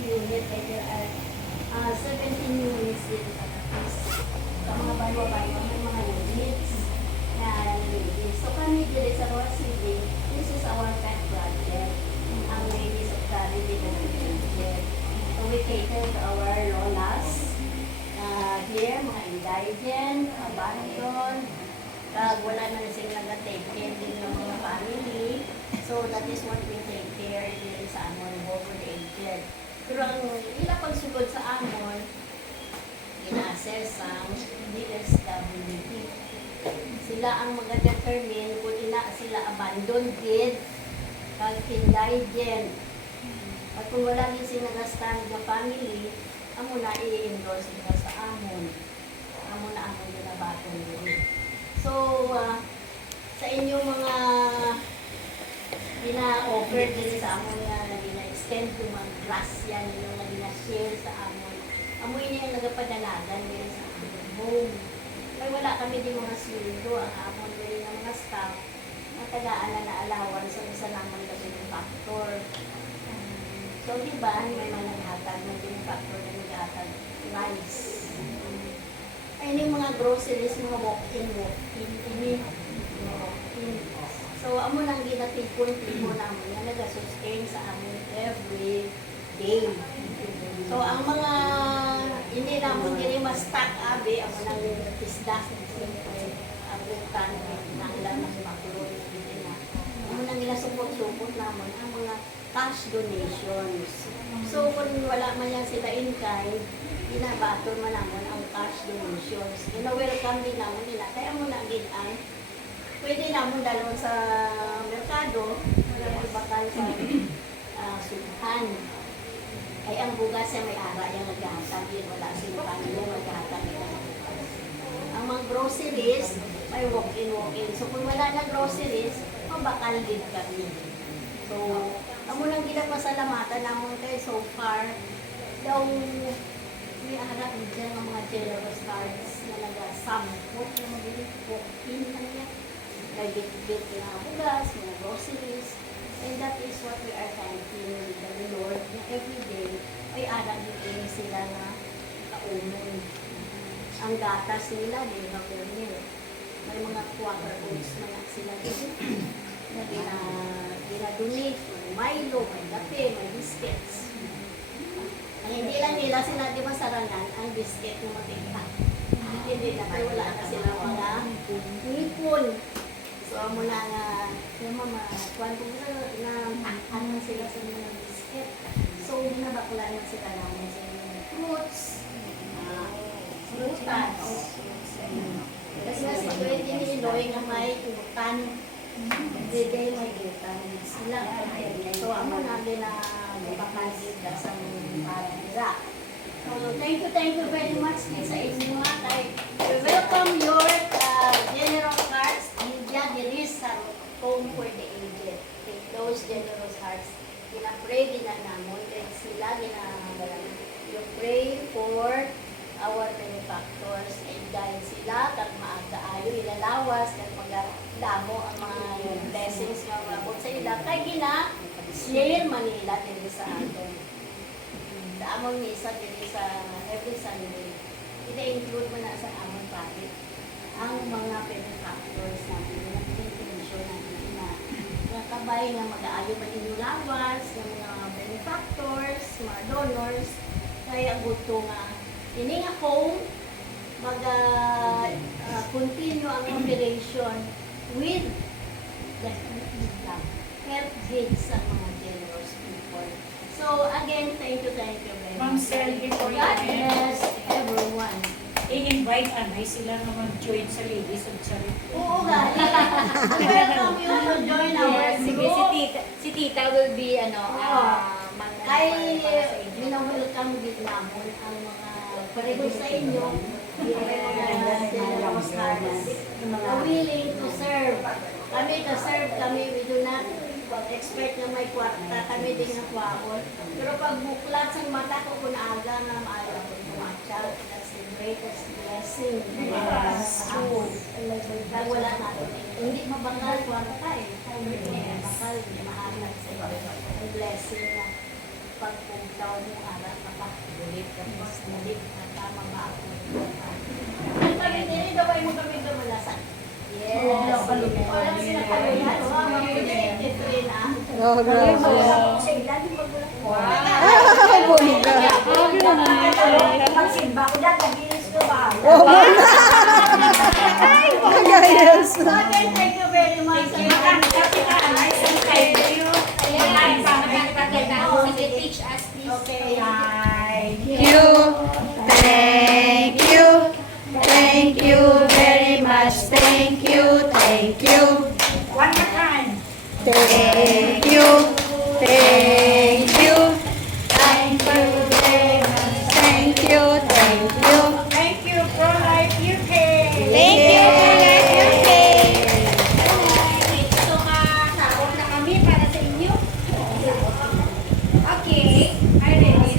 unit, ay there are 17 units din sa office. Sa mga bayo-bayo, may mga units na ladies. So kami din sa Roa City, this is our pet project, ang Ladies of Charity Project. So we cater to our lolas, here, mga indigent, abandoned, wala na silang nag-take care din ng mga family. So that is what we take care din sa amon, over the aged. Pero ang ilang pagsugod sa amon, ina-assess ang DSWD. Sila ang mag-determine kung sila abandoned kid, kag indigent. At kung wala din sila nag-stand na family, amo na i-endorse nila sa amon. Amo na amon ginabaton din. So, sa inyong mga gina-offer din sa amon nga gina-extend yung mga grasya ninyo nga gina-share sa amon. Amoy niya yung nagapadalagan din sa amon home. Kaya wala kami din mga sweldo, ang amon din ng mga staff na tagaan na alawan sa isa naman kami ng factor. So, di ba, may mga naghatag, may din factor na naghatag rice. Ayun yung mga groceries, mga walk-in. So, amo nang ginatipon-tipon namin na nag-sustain sa amin every day. So, ang mga hindi namin gini ma-stack abi, amo nang tisdas ng simple, abutan, nanglan ng makulon, amo nang ginasupot-supot namin ang mga cash donations. So, kung wala man yan sila in kind, ginabaton man naman ang cash donations. Gina-welcome din naman nila. Kaya mo na ginan, pwede naman dalawang sa merkado, bakal sa sulhan. Ay ang bugas siya may ara yung naghahatag yun. Wala sinukan nila maghahatag nila. Ang mga groceries, may walk-in. So kung wala na groceries, mabakal din kami. So, amo nang ginapasalamatan namon kay so far, daw may ara dyan ang mga generous hearts na nag-sampot na mabilit walk-in na niya. Nagit-git na bugas, mga groceries. And that is what we are thanking the Lord na every day ay arang din sila na kaunon. Ang gatas nila, di ba po nila? May mga quarter oats na sila din na ginadonate, may Milo, may kape, may biscuits. Ang hindi lang nila sila, di ba sarangan, ang biscuit na matinta. Hindi na, pero wala na sila mga nipon. So, amo na nga, yung mga kwanto na takhan na sila sa mga biscuit. So, nabakla na sila namin sa mga fruits, frutas. Kasi nga si Joy Tiniloy na may utan. Everyday may utan. Sila. So, amo namin na mapakalit sa mga So, thank you very much sa inyo. We welcome your generous hearts. There is a home for the aged. Those generous hearts. Pray din na namon. Sila you pray for our benefactors. And dahil sila, kag maaga-ayo, ilalawas, kag magdamo ang mga blessings nga mabot sa ila. Kaya share Manila din sa atin. Sa among misa din sa every Sunday. Ina-include mo na sa among packet ang mga benefactors natin, yung intention natin na kabay na mag-aayo man inyong lawas, ng mga benefactors, mga donors, kaya gusto nga ini nga home mag-continue ang operation with the help gigs sa mga generous people. So again, thank you very much. Ma'am Sel, before you God end, bless everyone. i-invite anay sila na mag-join sa Ladies of Charity. Oo nga. Welcome you to join our Sige, group. si tita will be, Ay, welcome din namin ang mga pareho sa inyo. Mga generous hearts na willing to serve. Kami, we do not expect na may kwarta, kami din na kwaon. Pero pag buklat sa mata ko kung aga na maaga ko kumatsa, that's the greatest blessing. Kaya wala natin. Hindi mabakal kwarta eh. Bakal, mahalag sa iyo. Ang blessing na. pagpuntaw mo aral makakulit ka mas mulit na tama ba ako. Ang kami din, gawin mo kami dumalasan. Yes. Wala sila kalunan. Mapilitin rin ah. Oh, grabe. Sa ilan yung magulang. Ah, bonita. Magsimba ko dyan, nagilis ko ba? Oh, magayos. So again, thank you very much. Teach us this. Okay. Thank you. Thank you very much. Thank you. Thank you. One more time. Thank you. Thank you. Thank you very much. Thank you. Thank you. Thank you, Pro-Life UK. Thank you. So, kasaot na kami para sa inyo. Okay. Are you ready?